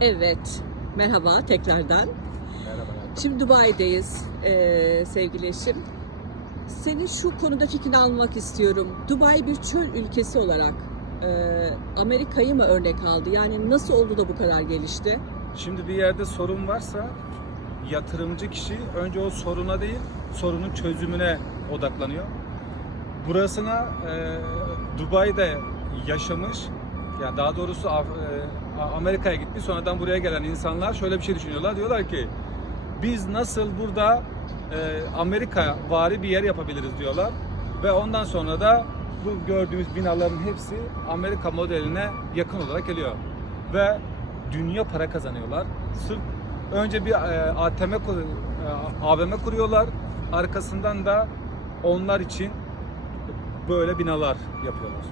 Evet, merhaba tekrardan. Merhaba. Şimdi Dubai'deyiz ee, sevgili eşim. Senin şu konuda fikrini almak istiyorum. Dubai bir çöl ülkesi olarak e, Amerika'yı mı örnek aldı? Yani nasıl oldu da bu kadar gelişti? Şimdi bir yerde sorun varsa yatırımcı kişi önce o soruna değil, sorunun çözümüne odaklanıyor. Burasına e, Dubai'de yaşamış, yani daha doğrusu e, Amerika'ya gitmiş, sonradan buraya gelen insanlar şöyle bir şey düşünüyorlar. Diyorlar ki biz nasıl burada e, Amerika vari bir yer yapabiliriz diyorlar. Ve ondan sonra da bu gördüğümüz binaların hepsi Amerika modeline yakın olarak geliyor. Ve dünya para kazanıyorlar. Sırf önce bir e, ATM AVM kuruyorlar. Arkasından da onlar için böyle binalar yapıyorlar.